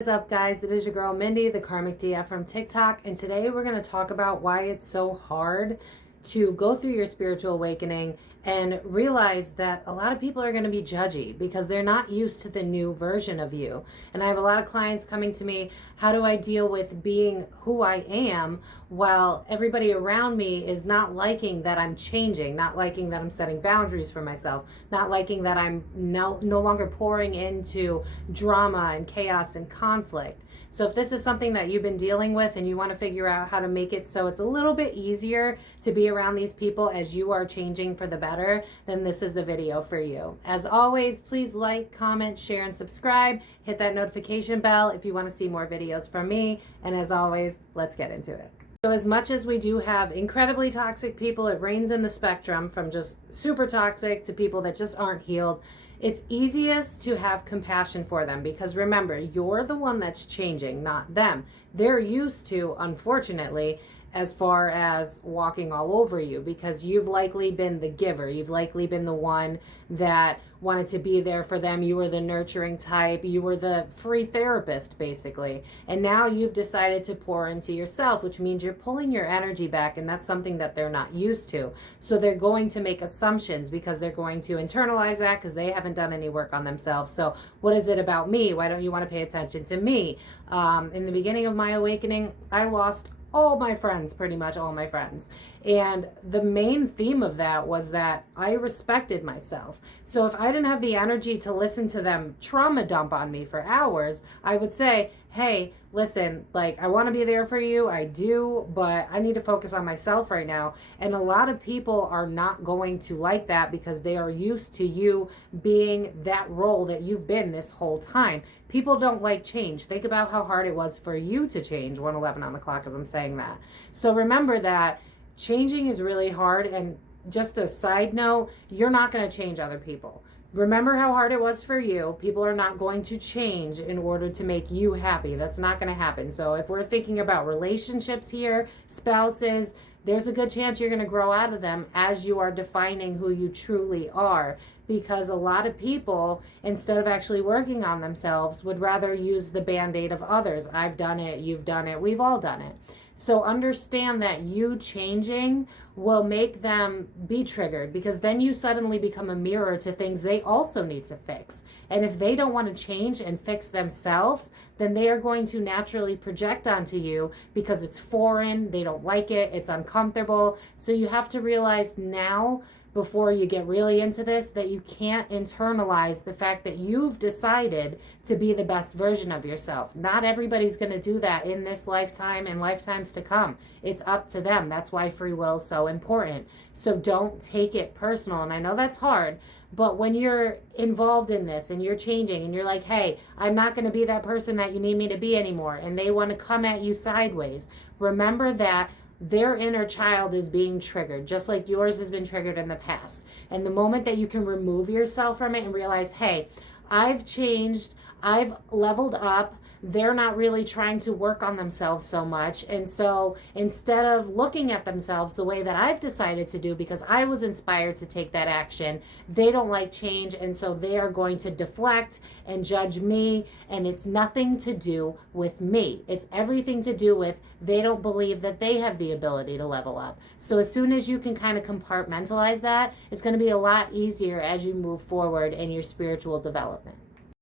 What's up, guys? It is your girl Mindy, the Karmic DF from TikTok, and today we're going to talk about why it's so hard to go through your spiritual awakening and realize that a lot of people are going to be judgy because they're not used to the new version of you. And I have a lot of clients coming to me, how do I deal with being who I am while everybody around me is not liking that I'm changing, not liking that I'm setting boundaries for myself, not liking that I'm no longer pouring into drama and chaos and conflict. So if this is something that you've been dealing with and you want to figure out how to make it so it's a little bit easier to be around these people as you are changing for the better, then this is the video for you. As always, please like, comment, share, and subscribe. Hit that notification bell if you want to see more videos from me. And as always, let's get into it. So as much as we do have incredibly toxic people, it ranges in the spectrum from just super toxic to people that just aren't healed. It's easiest to have compassion for them because remember, you're the one that's changing, not them. They're used to, unfortunately, as far as walking all over you because you've likely been the giver. You've likely been the one that wanted to be there for them. You were the nurturing type. You were the free therapist, basically. And now you've decided to pour into yourself, which means you're pulling your energy back, and that's something that they're not used to. So they're going to make assumptions because they're going to internalize that because they haven't done any work on themselves. So what is it about me? Why don't you want to pay attention to me? In the beginning of my awakening, I lost all my friends, pretty much all my friends. And the main theme of that was that I respected myself. So if I didn't have the energy to listen to them trauma dump on me for hours, I would say, hey, listen, like, I want to be there for you. I do, but I need to focus on myself right now. And a lot of people are not going to like that because they are used to you being that role that you've been this whole time. People don't like change. Think about how hard it was for you to change. 111 on the clock as I'm saying that. So remember that changing is really hard. And just a side note, you're not going to change other people. Remember how hard it was for you. People are not going to change in order to make you happy. That's not going to happen. So if we're thinking about relationships here, spouses, there's a good chance you're going to grow out of them as you are defining who you truly are. Because a lot of people, instead of actually working on themselves, would rather use the Band-Aid of others. I've done it, you've done it, we've all done it. So understand that you changing will make them be triggered because then you suddenly become a mirror to things they also need to fix. And if they don't want to change and fix themselves, then they are going to naturally project onto you because it's foreign, they don't like it, it's uncomfortable. So you have to realize now, before you get really into this, that you can't internalize the fact that you've decided to be the best version of yourself. Not everybody's going to do that in this lifetime and lifetimes to come. It's up to them. That's why free will is so important. So don't take it personal. And I know that's hard, but when you're involved in this and you're changing and you're like, hey, I'm not going to be that person that you need me to be anymore, and they want to come at you sideways, remember that their inner child is being triggered, just like yours has been triggered in the past. And the moment that you can remove yourself from it and realize, hey, I've changed, I've leveled up, they're not really trying to work on themselves so much. And so instead of looking at themselves the way that I've decided to do because I was inspired to take that action, they don't like change. And so they are going to deflect and judge me. And it's nothing to do with me. It's everything to do with they don't believe that they have the ability to level up. So as soon as you can kind of compartmentalize that, it's going to be a lot easier as you move forward in your spiritual development.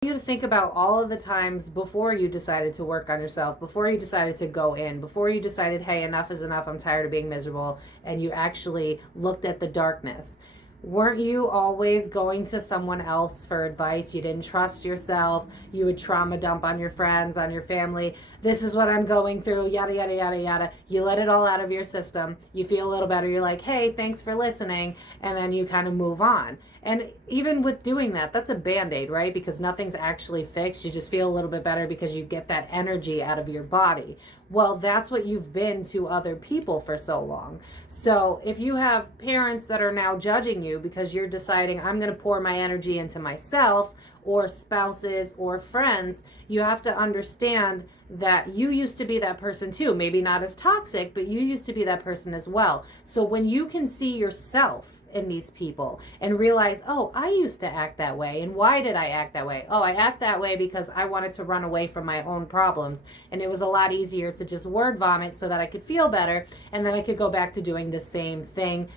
You to think about all of the times before you decided to work on yourself, before you decided to go in, before you decided, hey, enough is enough, I'm tired of being miserable, and you actually looked at the darkness. Weren't you always going to someone else for advice? You didn't trust yourself. You would trauma dump on your friends, on your family. This is what I'm going through, yada, yada, yada, yada. You let it all out of your system. You feel a little better. You're like, hey, thanks for listening. And then you kind of move on. And even with doing that, that's a Band-Aid, right? Because nothing's actually fixed. You just feel a little bit better because you get that energy out of your body. Well, that's what you've been to other people for so long. So if you have parents that are now judging you because you're deciding, I'm going to pour my energy into myself, or spouses or friends, you have to understand that you used to be that person too. Maybe not as toxic, but you used to be that person as well. So when you can see yourself in these people and realize, oh, I used to act that way. And why did I act that way? Oh, I act that way because I wanted to run away from my own problems. And it was a lot easier to just word vomit so that I could feel better. And then I could go back to doing the same thing.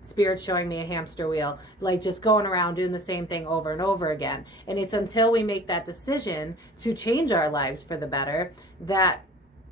Spirit showing me a hamster wheel, like just going around doing the same thing over and over again. And it's until we make that decision to change our lives for the better that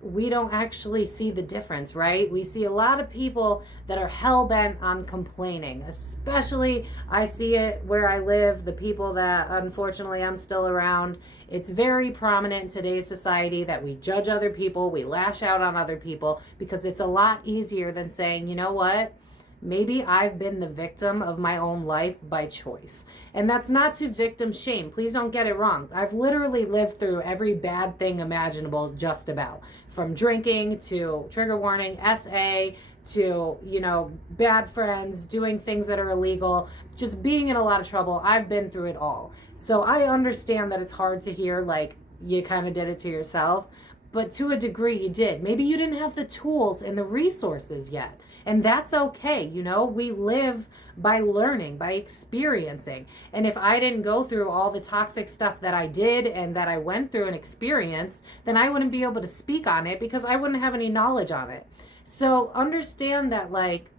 we don't actually see the difference, right? We see a lot of people that are hell-bent on complaining. Especially, I see it where I live, the people that unfortunately I'm still around. It's very prominent in today's society that we judge other people, we lash out on other people, because it's a lot easier than saying, you know what? Maybe I've been the victim of my own life by choice. And that's not to victim shame. Please don't get it wrong. I've literally lived through every bad thing imaginable, just about. From drinking to trigger warning, SA, to, bad friends, doing things that are illegal, just being in a lot of trouble. I've been through it all. So I understand that it's hard to hear, like, you kind of did it to yourself. But to a degree you did. Maybe you didn't have the tools and the resources yet. And that's okay. We live by learning, by experiencing. And if I didn't go through all the toxic stuff that I did and that I went through and experienced, then I wouldn't be able to speak on it because I wouldn't have any knowledge on it. So understand that, like,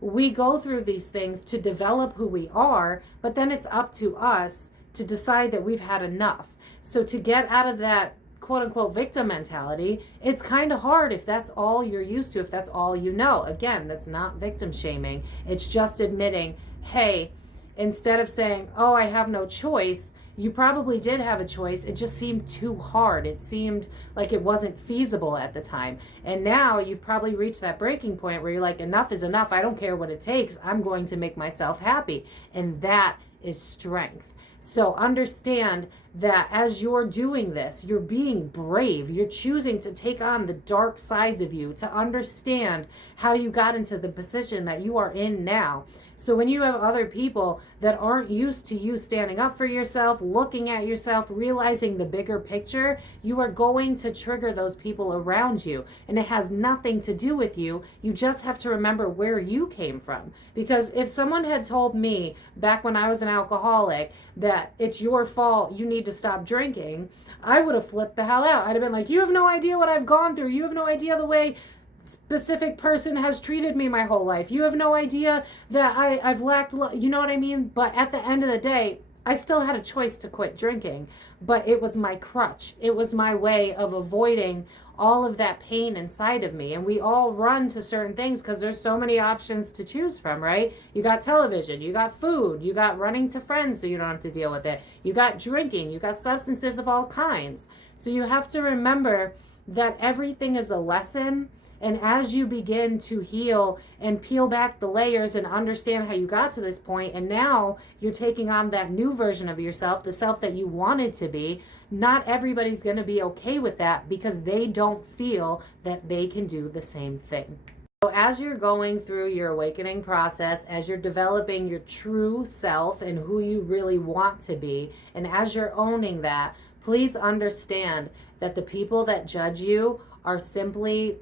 we go through these things to develop who we are, but then it's up to us to decide that we've had enough. So to get out of that quote unquote victim mentality, it's kind of hard if that's all you're used to, if that's all you know. Again, that's not victim shaming. It's just admitting, hey, instead of saying, oh, I have no choice, you probably did have a choice. It just seemed too hard. It seemed like it wasn't feasible at the time. And now you've probably reached that breaking point where you're like, enough is enough. I don't care what it takes. I'm going to make myself happy. And that is strength. So understand that as you're doing this, you're being brave. You're choosing to take on the dark sides of you, to understand how you got into the position that you are in now. So when you have other people that aren't used to you standing up for yourself, looking at yourself, realizing the bigger picture, you are going to trigger those people around you. And it has nothing to do with you. You just have to remember where you came from. Because if someone had told me back when I was an alcoholic that it's your fault, you need to stop drinking, I would have flipped the hell out. I'd have been like, you have no idea what I've gone through. You have no idea the way specific person has treated me my whole life. You have no idea that I've lacked you know what I mean? But at the end of the day, I still had a choice to quit drinking, but it was my crutch. It was my way of avoiding all of that pain inside of me. And we all run to certain things because there's so many options to choose from, right? You got television, you got food, you got running to friends so you don't have to deal with it. You got drinking, you got substances of all kinds. So you have to remember that everything is a lesson. And as you begin to heal and peel back the layers and understand how you got to this point, and now you're taking on that new version of yourself, the self that you wanted to be, not everybody's going to be okay with that because they don't feel that they can do the same thing. So as you're going through your awakening process, as you're developing your true self and who you really want to be, and as you're owning that, please understand that the people that judge you are simply,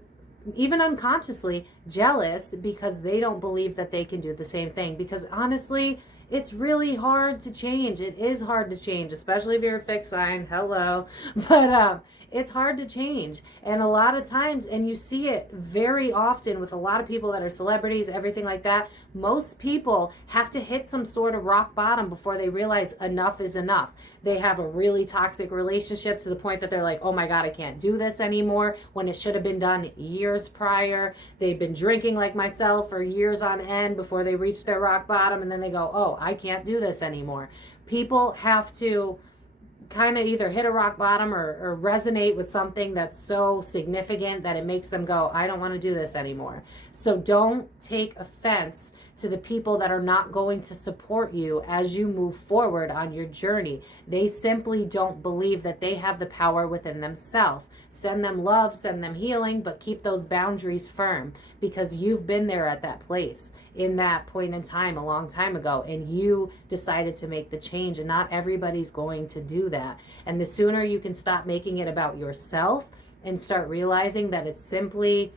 even unconsciously, jealous because they don't believe that they can do the same thing. Because honestly, it's really hard to change. It is hard to change, especially if you're a fixed sign. Hello. But it's hard to change. And a lot of times, and you see it very often with a lot of people that are celebrities, everything like that, most people have to hit some sort of rock bottom before they realize enough is enough. They have a really toxic relationship to the point that they're like, oh my God, I can't do this anymore, when it should have been done years prior. They've been drinking like myself for years on end before they reach their rock bottom, and then they go, oh, I can't do this anymore. People have to kind of either hit a rock bottom or resonate with something that's so significant that it makes them go, I don't want to do this anymore. So don't take offense to the people that are not going to support you as you move forward on your journey. They simply don't believe that they have the power within themselves. Send them love, send them healing, but keep those boundaries firm, because you've been there at that place in that point in time a long time ago, and you decided to make the change, and not everybody's going to do that. And the sooner you can stop making it about yourself and start realizing that it's simply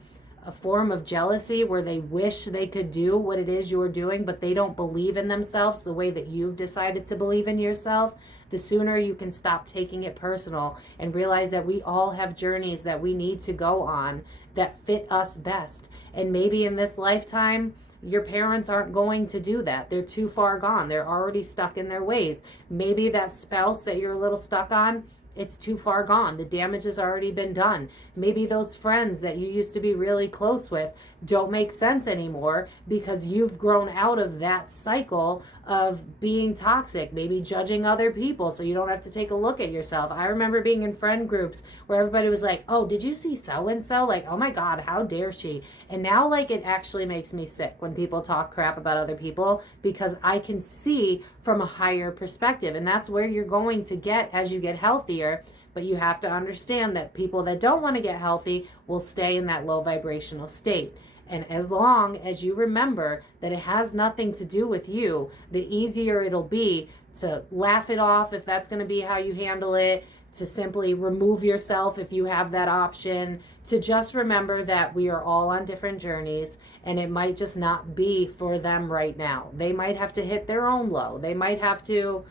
a form of jealousy where they wish they could do what it is you're doing, but they don't believe in themselves the way that you've decided to believe in yourself, the sooner you can stop taking it personal and realize that we all have journeys that we need to go on that fit us best. And maybe in this lifetime, your parents aren't going to do that. They're too far gone. They're already stuck in their ways. Maybe that spouse that you're a little stuck on, it's too far gone. The damage has already been done. Maybe those friends that you used to be really close with don't make sense anymore because you've grown out of that cycle of being toxic, maybe judging other people so you don't have to take a look at yourself. I remember being in friend groups where everybody was like, oh, did you see so-and-so? Like, oh my God, how dare she? And now, like, it actually makes me sick when people talk crap about other people because I can see from a higher perspective. And that's where you're going to get as you get healthier. But you have to understand that people that don't want to get healthy will stay in that low vibrational state. And as long as you remember that it has nothing to do with you, the easier it'll be to laugh it off if that's going to be how you handle it, to simply remove yourself if you have that option, to just remember that we are all on different journeys and it might just not be for them right now. They might have to hit their own low. They might have to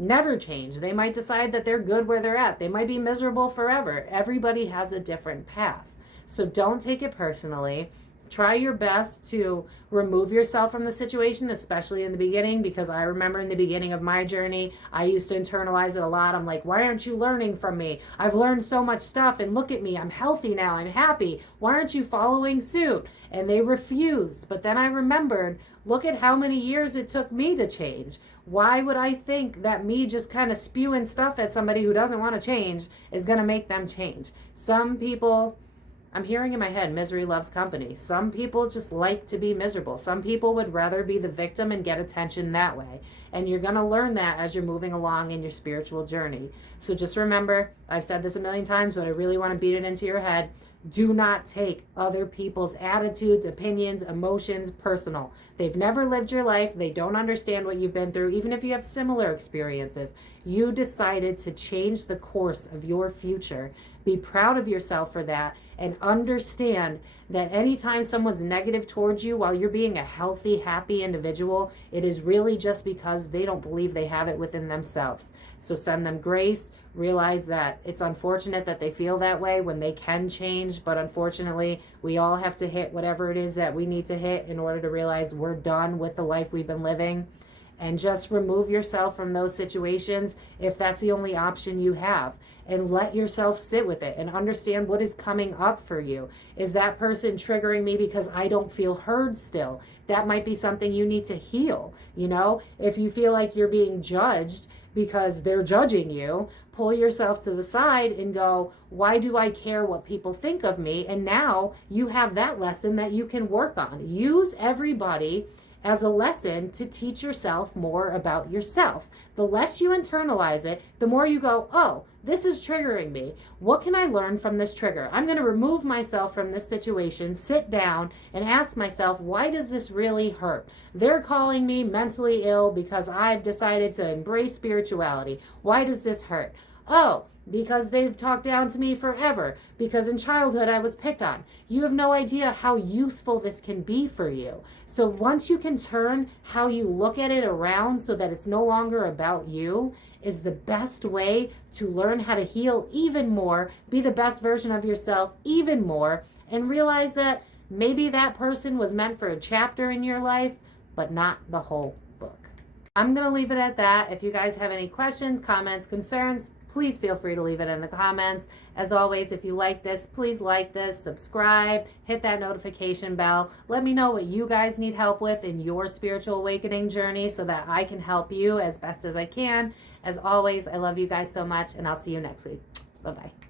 never change. They might decide that they're good where they're at. They might be miserable forever. Everybody has a different path. So don't take it personally. Try your best to remove yourself from the situation, especially in the beginning, because I remember in the beginning of my journey, I used to internalize it a lot. I'm like, why aren't you learning from me? I've learned so much stuff and look at me. I'm healthy now. I'm happy. Why aren't you following suit? And they refused. But then I remembered, look at how many years it took me to change. Why would I think that me just kind of spewing stuff at somebody who doesn't want to change is going to make them change? Some people, I'm hearing in my head, misery loves company. Some people just like to be miserable. Some people would rather be the victim and get attention that way. And you're going to learn that as you're moving along in your spiritual journey. So just remember, I've said this a million times, but I really want to beat it into your head. Do not take other people's attitudes, opinions, emotions personal. They've never lived your life. They don't understand what you've been through, even if you have similar experiences. You decided to change the course of your future. Be proud of yourself for that and understand that anytime someone's negative towards you while you're being a healthy, happy individual, it is really just because they don't believe they have it within themselves. So send them grace. Realize that it's unfortunate that they feel that way when they can change, but unfortunately, we all have to hit whatever it is that we need to hit in order to realize we're done with the life we've been living. And just remove yourself from those situations if that's the only option you have. And let yourself sit with it and understand what is coming up for you. Is that person triggering me because I don't feel heard still? That might be something you need to heal. You know, if you feel like you're being judged because they're judging you, pull yourself to the side and go, why do I care what people think of me? And now you have that lesson that you can work on. Use everybody as a lesson to teach yourself more about yourself. The less you internalize it, the more you go, oh, this is triggering me. What can I learn from this trigger? I'm going to remove myself from this situation, sit down and ask myself, why does this really hurt? They're calling me mentally ill because I've decided to embrace spirituality. Why does this hurt? Oh, because they've talked down to me forever, because in childhood I was picked on. You have no idea how useful this can be for you. So once you can turn how you look at it around so that it's no longer about you, is the best way to learn how to heal even more, be the best version of yourself even more, and realize that maybe that person was meant for a chapter in your life, but not the whole book. I'm going to leave it at that. If you guys have any questions, comments, concerns, please feel free to leave it in the comments. As always, if you like this, please like this, subscribe, hit that notification bell. Let me know what you guys need help with in your spiritual awakening journey so that I can help you as best as I can. As always, I love you guys so much, and I'll see you next week. Bye-bye.